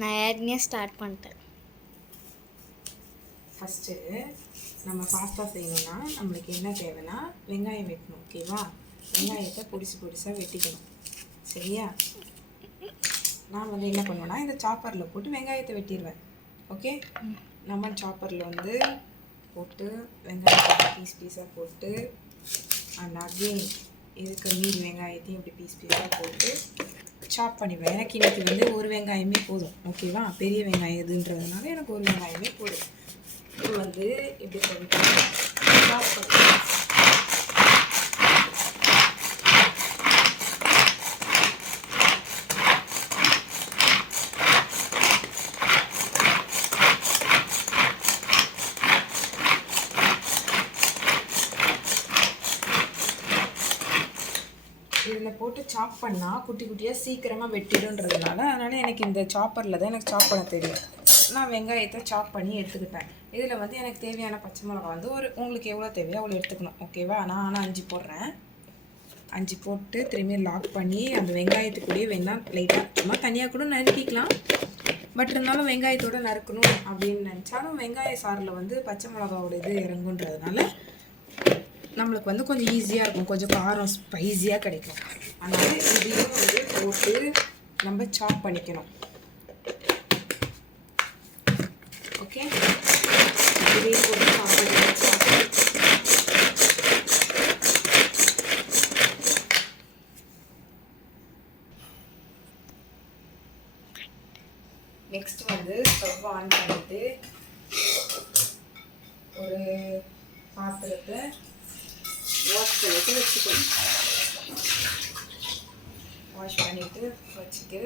நான் ஏற்கனவே ஸ்டார்ட் பண்ணிட்டேன். ஃபஸ்ட்டு நம்ம பாஸ்தா செய்யணும்னா நம்மளுக்கு என்ன தேவைன்னா வெங்காயம் வெட்டணும். ஓகேவா? வெங்காயத்தை பொடிசாக வெட்டிக்கணும். சரியா? நான் வந்து என்ன பண்ணுவேன்னா இந்த சாப்பரில் போட்டு வெங்காயத்தை வெட்டிடுவேன். ஓகே, நம்ம சாப்பரில் வந்து போட்டு வெங்காயத்தை பீஸாக போட்டு அண்ட் அகெயின் இதுக்கு மீதி வெங்காயத்தையும் இப்படி பீஸாக போட்டு சாப் பண்ணிடுவேன். எனக்கு இன்றைக்கி வந்து ஒரு வெங்காயமே போதும். ஓகேவா? பெரிய வெங்காயம் எதுன்றதுனால எனக்கு ஒரு வெங்காயமே போதும். இது வந்து இப்படி சொல்லிட்டு சாப் பண்ணி இதில் போட்டு சாப் பண்ணால் குட்டி குட்டியாக சீக்கிரமாக வெட்டிடுன்றதுனால அதனால் எனக்கு இந்த சாப்பரில் தான் எனக்கு சாப் பண்ண தெரியும். நான் வெங்காயத்தை சாப் பண்ணி எடுத்துக்கிட்டேன். இதில் வந்து எனக்கு தேவையான பச்சை மிளகா வந்து உங்களுக்கு எவ்வளோ தேவையோ அவ்வளோ எடுத்துக்கணும். ஓகேவா? நான் ஆனால் 5 போடுறேன். 5 போட்டு திரும்பி லாக் பண்ணி அந்த வெங்காயத்துக்குள்ளேயே வேணால் லைட்டாக சும்மா தனியாக கூட நறுக்கிக்கலாம். பட் இருந்தாலும் வெங்காயத்தோடு நறுக்கணும் அப்படின்னு நினச்சாலும் வெங்காய சாறில் வந்து பச்சை மிளகாவோட இது இறங்குன்றதுனால நம்மளுக்கு வந்து கொஞ்சம் ஈஸியாக இருக்கும், கொஞ்சம் காரம் ஸ்பைஸியாக கிடைக்கும். அதனால் இதையும் வந்து போட்டு நம்ம சாப் பண்ணிக்கணும். ஓகே, இதையும் போட்டு நெக்ஸ்ட் வந்து ஸ்டவ் ஆன் பண்ணிட்டு ஒரு பாத்திரத்தை வாஷ் பண்ணிட்டு வச்சுக்கணும். வாஷ் பண்ணிட்டு வச்சுட்டு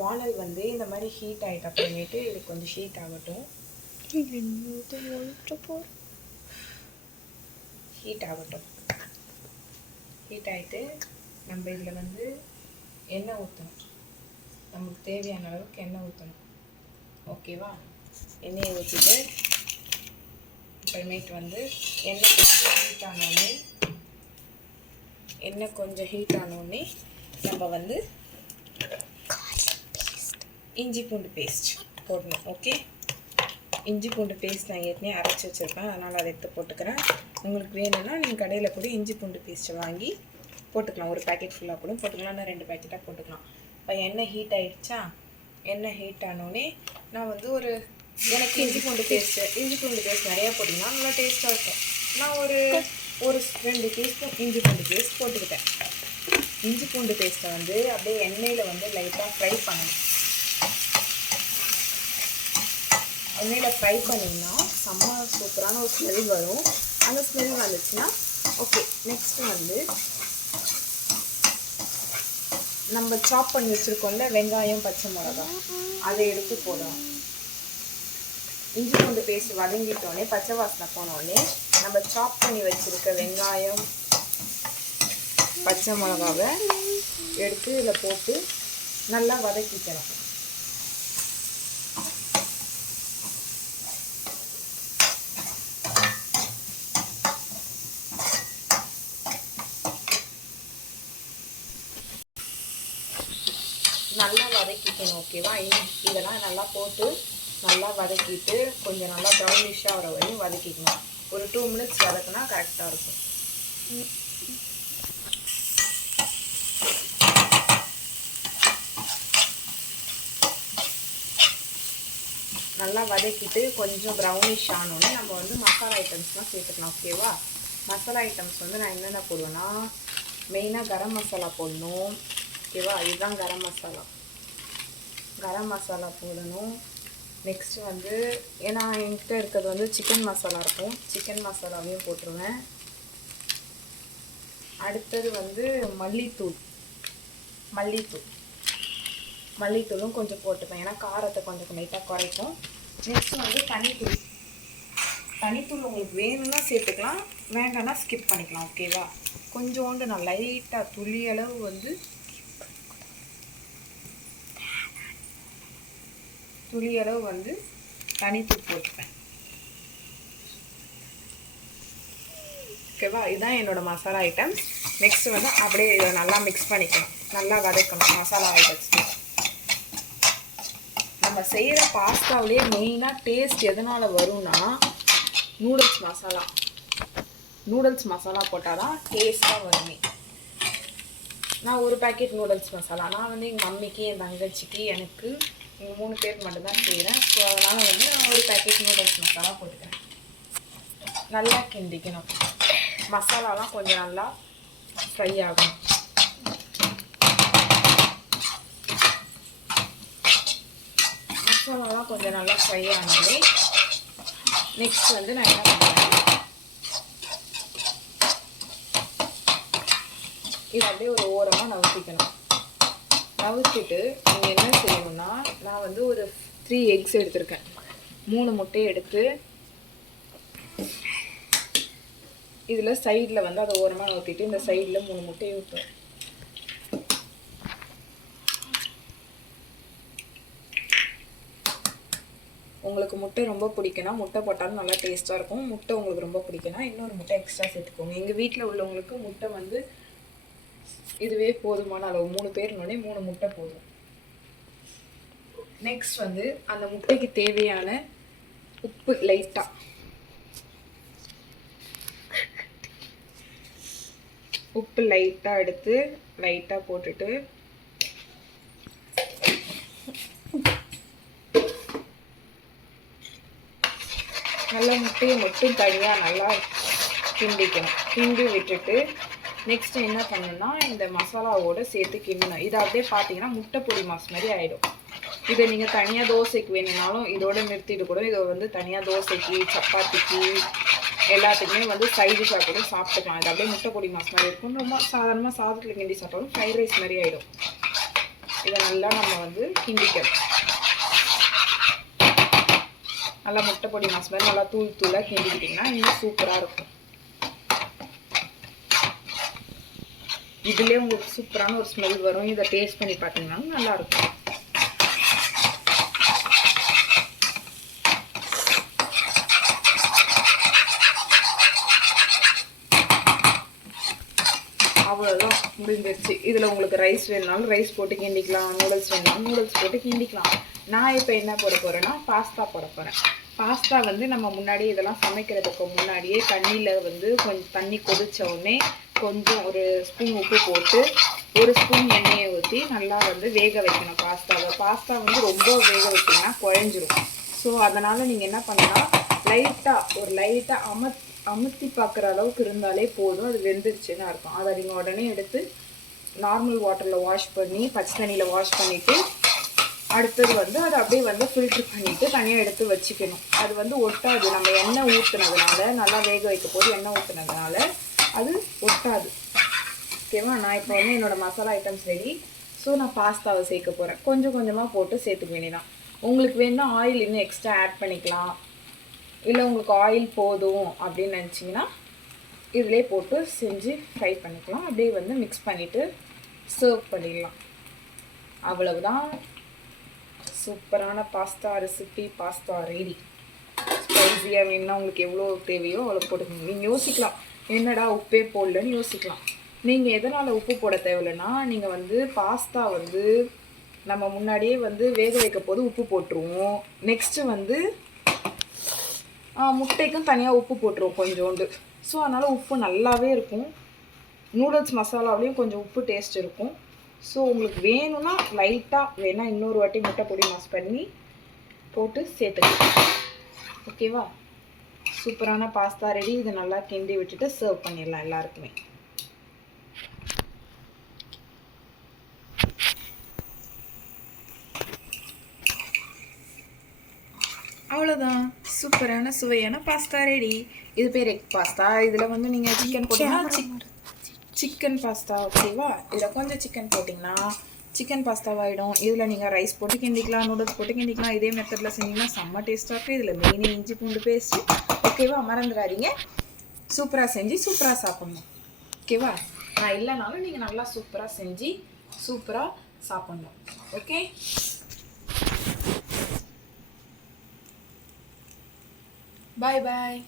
வானல் வந்து இந்த மாதிரி ஹீட் ஆகிட்ட அப்புறமேட்டு இது கொஞ்சம் ஹீட் ஆகட்டும். ஹீட் ஆகிட்டு நம்ம இதில் வந்து எண்ணெய் ஊற்றணும். நமக்கு தேவையான அளவுக்கு எண்ணெய் ஊற்றணும். ஓகேவா? எண்ணெயை ஊற்றிட்டு அப்புறமேட்டு வந்து எண்ணெய் கொஞ்சம் ஹீட் ஆனோடனே நம்ம வந்து இஞ்சி பூண்டு பேஸ்ட் போடணும். ஓகே, இஞ்சி பூண்டு பேஸ்ட் நான் ஏற்கனவே அரைச்சி வச்சுருப்பேன், அதனால் அதை எடுத்து போட்டுக்கிறேன். உங்களுக்கு வேணும்னா நீங்கள் கடையில் கூட இஞ்சி பூண்டு பேஸ்ட்டை வாங்கி போட்டுக்கலாம். ஒரு பேக்கெட் ஃபுல்லாக கூட போட்டுக்கலாம், இல்லை 2 பேக்கெட்டாக போட்டுக்கலாம். இப்போ எண்ணெய் ஹீட் ஆகிடுச்சா? எண்ணெய் ஹீட் ஆனோடனே நான் வந்து எனக்கு இஞ்சி பூண்டு பேஸ்ட் நிறையா போட்டிங்கன்னா நல்லா டேஸ்ட்டாக இருக்கும். நான் ஒரு 2 டீஸ்பூன் இஞ்சி பூண்டு பேஸ்ட் போட்டுக்கிட்டேன். இஞ்சி பூண்டு பேஸ்ட்டை வந்து அப்படியே எண்ணெயில் வந்து லைட்டாக ஃப்ரை பண்ணணும். எண்ணெயில் ஃப்ரை பண்ணிங்கன்னா செம்ம சூப்பரான ஒரு ஸ்மெல் வரும். அந்த ஸ்மெல் வந்துச்சுன்னா ஓகே. நெக்ஸ்ட்டு வந்து நம்ம சாப் பண்ணி வச்சுருக்கோம்ல வெங்காயம் பச்சை மிளகா, அதை எடுத்து போடணும். இஞ்சி பூண்டு பேஸ்ட் வதங்கிட்டோடனே பச்சை வாசனை போனோடனே நம்ம சாப் பண்ணி வச்சுருக்க வெங்காயம் பச்சை மிளகாவை எடுத்து இதில் போட்டு நல்லா வதக்கிக்கணும். நல்லா வதக்கிக்கணும். ஓகேவா? இதெல்லாம் நல்லா போட்டு நல்லா வதக்கிட்டு கொஞ்சம் நல்லா ப்ரௌனிஷாக வர வரையும் வதக்கிக்கணும். ஒரு 2 மினிட்ஸ் வதக்கினா கரெக்டாக இருக்கும். நல்லா வதக்கிட்டு கொஞ்சம் ப்ரௌனிஷ் ஆனோடனே நம்ம வந்து மசாலா ஐட்டம்ஸ்லாம் சேர்த்துக்கலாம். ஓகேவா? மசாலா ஐட்டம்ஸ் வந்து நான் என்னென்ன போடுவேன்னா மெயினாக கரம் மசாலா போடணும். ஓகேவா? இதுதான் கரம் மசாலா போடணும். நெக்ஸ்ட்டு வந்து ஏன்னா என்கிட்ட இருக்கிறது வந்து சிக்கன் மசாலா இருக்கும், சிக்கன் மசாலாவையும் போட்டுருவேன். அடுத்தது வந்து மல்லித்தூளும் கொஞ்சம் போட்டுப்பேன், ஏன்னா காரத்தை கொஞ்சம் லைட்டாக குறைக்கும். நெக்ஸ்ட்டு வந்து தனித்தூள் உங்களுக்கு வேணும்னா சேர்த்துக்கலாம், வேண்டாம்னா ஸ்கிப் பண்ணிக்கலாம். ஓகேவா? கொஞ்சோண்டு நான் லைட்டாக துளியளவு வந்து தனித்தூள் போட்டுப்பேன். ஓகேவா, இதுதான் என்னோட மசாலா ஐட்டம்ஸ். நெக்ஸ்ட் வந்து அப்படியே இதை நல்லா மிக்ஸ் பண்ணிக்கணும், நல்லா வதக்கணும் மசாலா ஐட்டம்ஸ். நம்ம செய்கிற பாஸ்தாவிலே மெயினாக டேஸ்ட் எதனால் வரும்னா நூடுல்ஸ் மசாலா போட்டால் தான் டேஸ்ட்டாக வருமே. நான் ஒரு பேக்கெட் நூடுல்ஸ் மசாலா, நான் வந்து எங்கள் மம்மிக்கு என் தங்கச்சிக்கு எனக்கு எங்கள் 3 பேருக்கு மட்டும்தான் செய்கிறேன். ஸோ அதனால் வந்து நான் ஒரு பேக்கெட் நூடுல்ஸ் மசாலா போட்டுக்கிறேன். நல்லா கிண்டிக்கணும், மசாலாலாம் கொஞ்சம் நல்லா ஃப்ரை ஆகும். மசாலாலாம் கொஞ்சம் நல்லா ஃப்ரை ஆனாலே நெக்ஸ்ட் வந்து நான் என்ன பண்ணுறேன், இது அப்படியே ஒரு ஓரமாக நவுத்திக்கணும். நவுத்திட்டு நீங்கள் என்ன செய்யணும்னா, நான் வந்து ஒரு 3 எக்ஸ் எடுத்திருக்கேன். 3 முட்டையை எடுத்து இதில் சைடில் வந்து அதை ஓரமாக நவுத்திட்டு இந்த சைடில் 3 முட்டையை ஊற்றுவேன். உங்களுக்கு முட்டை ரொம்ப பிடிக்குன்னா முட்டை போட்டாலும் நல்லா டேஸ்ட்டாக இருக்கும். முட்டை உங்களுக்கு ரொம்ப பிடிக்குன்னா இன்னொரு முட்டை எக்ஸ்ட்ரா சேர்த்துக்கோங்க. எங்கள் வீட்டில் உள்ளவங்களுக்கு முட்டை வந்து இதுவே போதுமான அளவு, 3 பேர்னோடனே 3 முட்டை போதும். நெக்ஸ்ட் வந்து அந்த முட்டைக்கு தேவையான உப்பு லைட்டாக எடுத்து லைட்டாக போட்டுட்டு நல்லா முட்டையை மட்டும் தனியாக நல்லா கிண்டிக்கணும். கிண்டி விட்டுட்டு நெக்ஸ்ட் என்ன பண்ணணும்னா இந்த மசாலாவோடு சேர்த்து கிண்டணும். இதை அப்படியே பார்த்தீங்கன்னா முட்டை பொடி மாஸ் மாதிரி ஆகிடும். இதை நீங்கள் தனியாக தோசைக்கு வேணும்னாலும் இதோட நிறுத்திட்டு கூட இதை வந்து தனியாக தோசைக்கு சப்பாத்திக்கு எல்லாத்துக்குமே வந்து சைடு டிஷ்ஷாக கூட சாப்பிட்டுக்கலாம். இது அப்படியே முட்டை பொடி மாஸ் மாதிரி இருக்கும். ரொம்ப சாதாரணமாக சாதத்தில் கிண்டி சாப்பிட்டாலும் ஃப்ரைட் ரைஸ் மாதிரி ஆகிடும். இதை நல்லா நம்ம வந்து கிண்டிக்கணும். நல்லா முட்டை பொடி மாஸ் மாதிரி நல்லா தூளாக கிண்டிக்கிட்டிங்கன்னா இன்னும் சூப்பராக இருக்கும். இதுலேயே உங்களுக்கு சூப்பரான ஒரு ஸ்மெல் வரும். இதை டேஸ்ட் பண்ணி பார்த்தீங்கன்னா நல்லாயிருக்கும். அவ்வளோதான், முடிஞ்சிருச்சு. இதில் உங்களுக்கு ரைஸ் வேணுனாலும் ரைஸ் போட்டு கிண்டிக்கலாம், நூடுல்ஸ் வேணுனாலும் நூடுல்ஸ் போட்டு கிண்டிக்கலாம். நான் இப்போ என்ன போட போகிறேன்னா பாஸ்தா போட போகிறேன். பாஸ்தா வந்து நம்ம முன்னாடி இதெல்லாம் சமைக்கிறதுக்கு முன்னாடியே தண்ணியில் வந்து கொஞ்சம் தண்ணி கொதிச்ச உடனே கொஞ்சம் ஒரு ஸ்பூன் உப்பு போட்டு 1 ஸ்பூன் எண்ணெயை ஊற்றி நல்லா வந்து வேக வைக்கணும் பாஸ்தாவை. பாஸ்தா வந்து ரொம்ப வேக வைக்கிங்கன்னா குழஞ்சிரும். ஸோ அதனால் நீங்கள் என்ன பண்ணலாம், லைட்டாக அமுத்தி பார்க்குற அளவுக்கு இருந்தாலே போதும், அது வெந்துருச்சுன்னு அர்த்தம். அதை நீங்கள் உடனே எடுத்து நார்மல் வாட்டரில் வாஷ் பண்ணி பச்சை தண்ணியில் வாஷ் பண்ணிவிட்டு அடுத்தது வந்து அதை அப்படியே வந்து ஃபில்ட்ரு பண்ணிவிட்டு தனியாக எடுத்து வச்சுக்கணும். அது வந்து ஒட்டாது. நம்ம எண்ணெய் ஊற்றுனதுனால, நல்லா வேக வைக்க போது எண்ணெய் ஊற்றுனதுனால அது ஒட்டாது. ஓகேவா, நான் இப்போ வந்து என்னோடய மசாலா ஐட்டம்ஸ் ரெடி. ஸோ நான் பாஸ்தாவை சேர்க்க போகிறேன். கொஞ்சம் கொஞ்சமாக போட்டு சேர்த்துக்க வேண்டியதான். உங்களுக்கு வேணுன்னா ஆயில் இன்னும் எக்ஸ்ட்ரா ஆட் பண்ணிக்கலாம். இல்லை உங்களுக்கு ஆயில் போதும் அப்படின்னு நினச்சிங்கன்னா இதிலே போட்டு செஞ்சு ஃப்ரை பண்ணிக்கலாம். அப்படியே வந்து மிக்ஸ் பண்ணிவிட்டு சர்வ் பண்ணிடலாம். அவ்வளவுதான், சூப்பரான பாஸ்தா ரெசிபி. Pasta ready. ஸ்பைஸியாக வேணுன்னா உங்களுக்கு எவ்வளோ தேவையோ அவ்வளோ போட்டுக்கோங்க. நீங்கள் யோசிக்கலாம், என்னடா உப்பே போடலன்னு யோசிக்கலாம். நீங்கள் எதனால் உப்பு போட தேவையில்லைன்னா, நீங்கள் வந்து பாஸ்தா வந்து நம்ம முன்னாடியே வந்து வேக வைக்க போது உப்பு போட்டுருவோம். நெக்ஸ்ட்டு வந்து முட்டைக்கும் தனியாக உப்பு போட்டுருவோம் கொஞ்சோண்டு. ஸோ அதனால் உப்பு நல்லாவே இருக்கும். நூடுல்ஸ் மசாலாவிலையும் கொஞ்சம் உப்பு டேஸ்ட் இருக்கும். ஸோ உங்களுக்கு வேணும்னா லைட்டாக வேணால் இன்னொரு வாட்டி முட்டை பொடி மாஸ் பண்ணி போட்டு சேர்த்துக்கலாம். ஓகேவா, சூப்பரான பாஸ்தா ரெடி. இதை நல்லா கிண்டி விட்டுட்டு சர்வ் பண்ணிடலாம் எல்லாருக்குமே. அவ்வளோதான், சூப்பரான சுவையான பாஸ்தா ரெடி. இது பேர் எக் பாஸ்தா. இதில் வந்து நீங்கள் சிக்கன் போட்டிங்கன்னா சிக்கன் பாஸ்தா. ஓகேவா, இதில் கொஞ்சம் சிக்கன் போட்டிங்கன்னா சிக்கன் பாஸ்தாவாகிடும். இதில் நீங்கள் ரைஸ் போட்டு கிண்டிக்கலாம், நூடுல்ஸ் போட்டு கிண்டிக்கலாம். இதே மெத்தடில் செஞ்சிங்கன்னா செம்ம டேஸ்ட்டாக இருக்கும். இதில் மெயின் இஞ்சி பூண்டு பேஸ்ட்டு. ஓகேவா, மறந்துடாதீங்க. சூப்பராக செஞ்சு சூப்பராக சாப்பிட்ணும். ஓகேவா, நான் இல்லைனாலும் நீங்கள் நல்லா சூப்பராக செஞ்சு சூப்பராக சாப்பிட்ணும். ஓகே. பாய் பாய்.